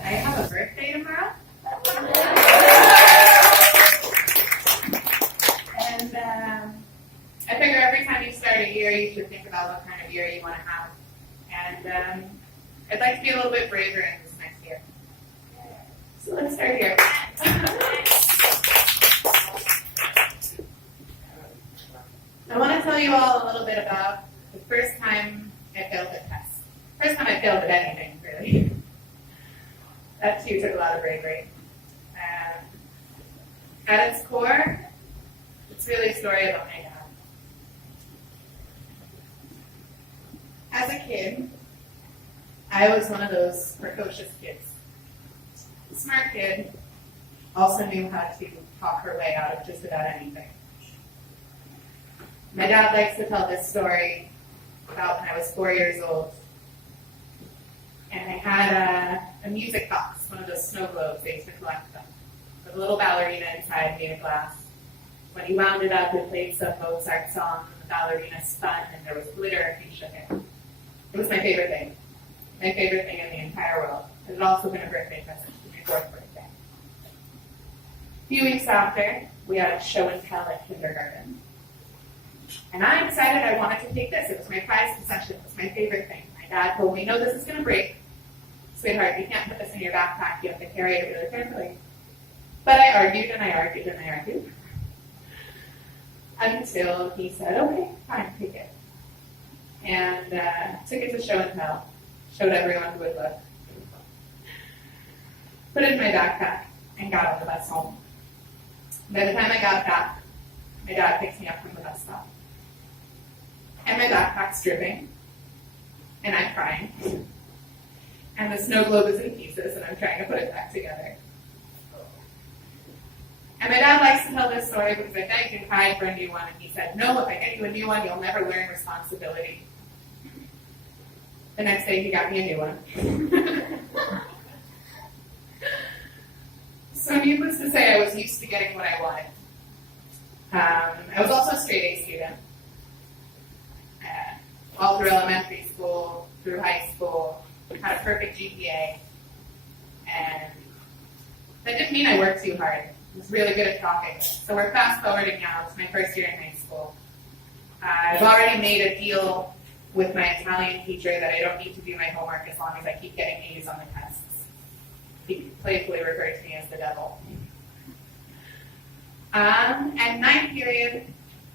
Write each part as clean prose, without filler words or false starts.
I have a birthday tomorrow. And I figure every time you start a year, you should think about what kind of year you want to have. And I'd like to be a little bit braver in this next year. So let's start here. I want to tell you all a little bit about the first time I failed a test. First time I failed at anything, really. That too took a lot of bravery. At its core, it's really a story about my dad. As a kid, I was one of those precocious kids. Smart kid, also knew how to talk her way out of just about anything. My dad likes to tell this story about when I was 4 years old. And I had a music box, one of those snow globes. I used to collect them, with a little ballerina inside made of glass. When you wound it up, it played some Mozart song, and the ballerina spun, and there was glitter if you shook it. It was my favorite thing. My favorite thing in the entire world. It had also been a birthday present for my 4th birthday. A few weeks after, we had a show and tell at kindergarten. And I decided I wanted to take this. It was my prized possession. It was my favorite thing. My dad told me, no, this is going to break. Sweetheart, you can't put this in your backpack. You have to carry it really carefully. But I argued and I argued and I argued. Until he said, okay, fine, take it. And took it to show and tell. Showed everyone who would look. Put it in my backpack and got on the bus home. By the time I got back, my dad picked me up from the bus stop. And my backpack's dripping. And I'm crying. And the snow globe is in pieces, and I'm trying to put it back together. And my dad likes to tell this story because I begged and cried for a new one, and he said, no, if I get you a new one, you'll never learn responsibility. The next day, he got me a new one. So needless to say, I was used to getting what I wanted. I was also a straight A student. All through elementary school, through high school, had a perfect GPA. And that didn't mean I worked too hard. I was really good at talking. So we're fast forwarding now to my first year in high school. I've already made a deal with my Italian teacher that I don't need to do my homework as long as I keep getting A's on the tests. He playfully referred to me as the devil. And ninth period,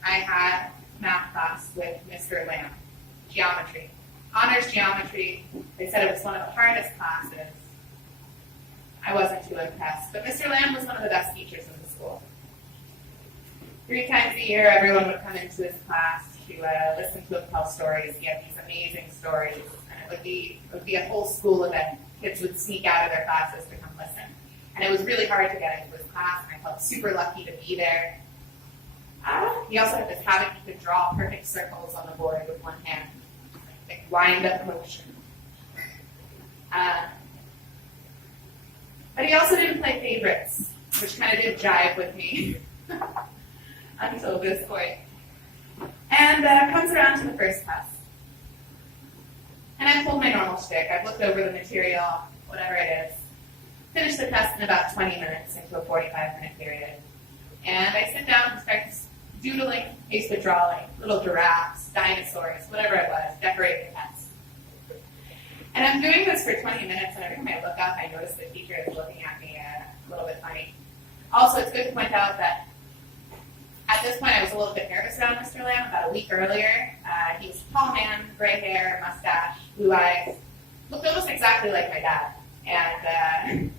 I had math class with Mr. Lamb, geometry. Honors geometry. They said it was one of the hardest classes. I wasn't too impressed, but Mr. Lamb was one of the best teachers in the school. 3 times a year, everyone would come into his class to listen to him tell stories. He had these amazing stories, and it would be a whole school event. Kids would sneak out of their classes to come listen. And it was really hard to get into his class, and I felt super lucky to be there. He also had this habit he could draw perfect circles on the board with one hand, like wind-up motion. But he also didn't play favorites, which kind of did jive with me until this point. And comes around to the first test. And I pulled my normal shtick. I've looked over the material, whatever it is. Finished the test in about 20 minutes into a 45-minute period. And I sit down and start doodling, I to drawing, little giraffes, dinosaurs, whatever it was, decorate the test. And I'm doing this for 20 minutes, and every time I look up, I notice the teacher is looking at me a little bit funny. Also, it's good to point out that at this point, I was a little bit nervous around Mr. Lamb. About a week earlier, he was a tall man, gray hair, mustache, blue eyes, looked almost exactly like my dad. And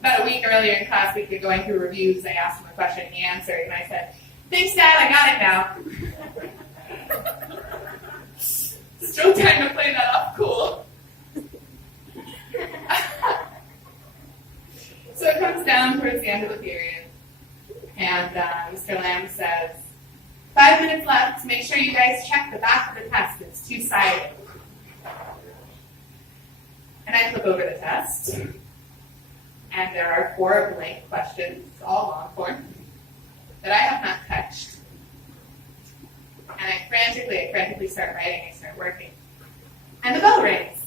about a week earlier in class, we'd been going through reviews. I asked him a question, and he answered, and I said, "Thanks, Dad, I got it now." Still trying to play that off cool. So it comes down towards the end of the period, and Mr. Lamb says, 5 minutes left. Make sure you guys check the back of the test. It's two-sided. And I flip over the test, and there are 4 blank questions, all long form, that I have not touched. And I frantically start writing, I start working. And the bell rings.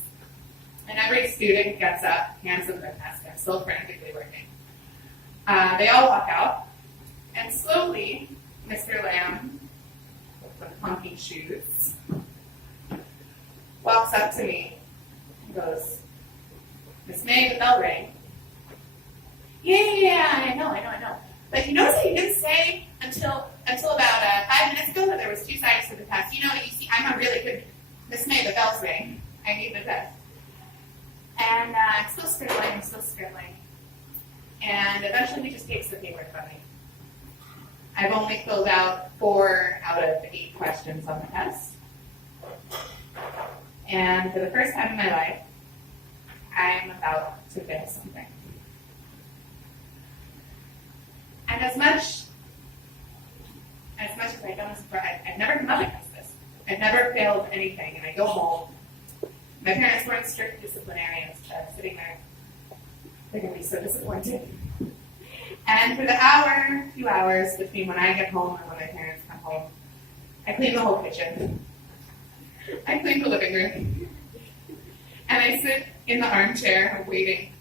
And every student gets up, hands them their test. I'm still frantically working. They all walk out, and slowly, Mr. Lamb, with the funky shoes, walks up to me and goes, "Miss May, the bell rang." Yeah, I know. But you notice that you didn't say until about 5 minutes ago that there was 2 sides to the test. You see, I'm a really good Miss May, the bell's rang. I need the test. And I'm still scribbling. And eventually he just takes the paper from me. I've only filled out 4 out of 8 questions on the test. And for the first time in my life, I'm about to fail something. And as much as I don't, I've never come up against this. I've never failed anything, and I go home. My parents weren't strict disciplinarians, sitting there. They're going to be so disappointed. And for the 2 hours between when I get home and when my parents come home, I clean the whole kitchen. I clean the living room. And I sit in the armchair waiting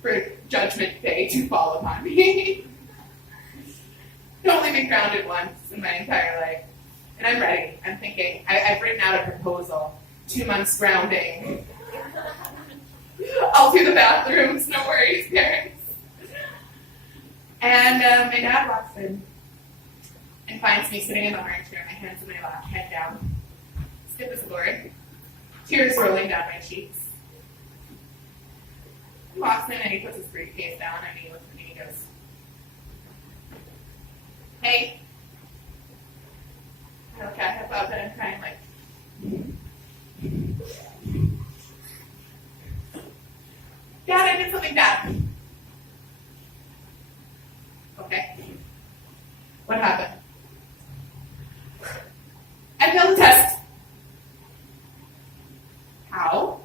for Judgment Day to fall upon me. I've only been grounded once in my entire life. And I'm ready. I'm thinking, I've written out a proposal. 2 months grounding. I'll do the bathrooms, no worries, parents. And my dad walks in and finds me sitting in the armchair, my hands in my lap, head down, stiff as a board, tears rolling down my cheeks. He walks in and he puts his briefcase down and he looks at me and he goes, "Hey." I look at him up and I'm crying like, "Dad, I did something bad." "Okay. What happened?" "I failed the test." "How?"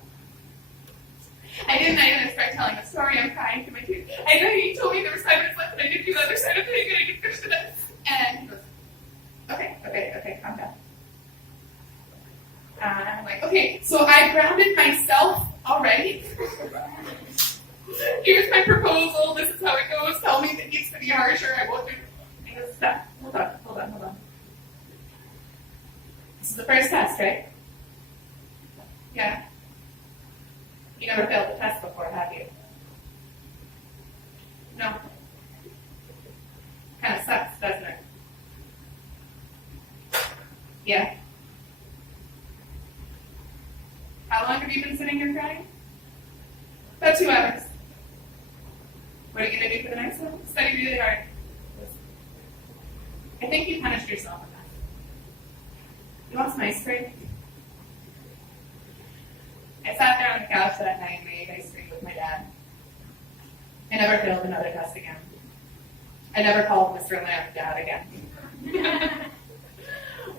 I didn't start telling the story. I'm crying to my tears. I know he told me there was 5 minutes left, but I didn't do the other side of the thing, and I didn't finish the test. And he goes, okay, calm down. I'm like, okay, so I grounded myself already. Here's my proposal. This is how it goes. Tell me if it needs to be harsher. I won't do it. He goes, "Stop. Hold on. This is the first test, right?" "Yeah." "You never failed the test before, have you?" "No." Kind of sucks, doesn't it? "Yeah." "How long have you been sitting here crying?" "About 2 hours." "What are you going to do for the next one?" "Study really hard." "I think you punished yourself enough. You want some ice cream?" I sat there on the couch that night and ate ice cream with my dad. I never failed another test again. I never called Mr. Lamb Dad again.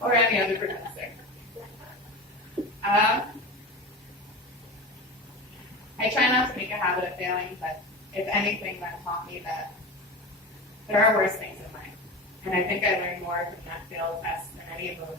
Or any other professor. I try not to make a habit of failing, but if anything, that taught me that there are worse things in life. And I think I learned more from that failed test than any of those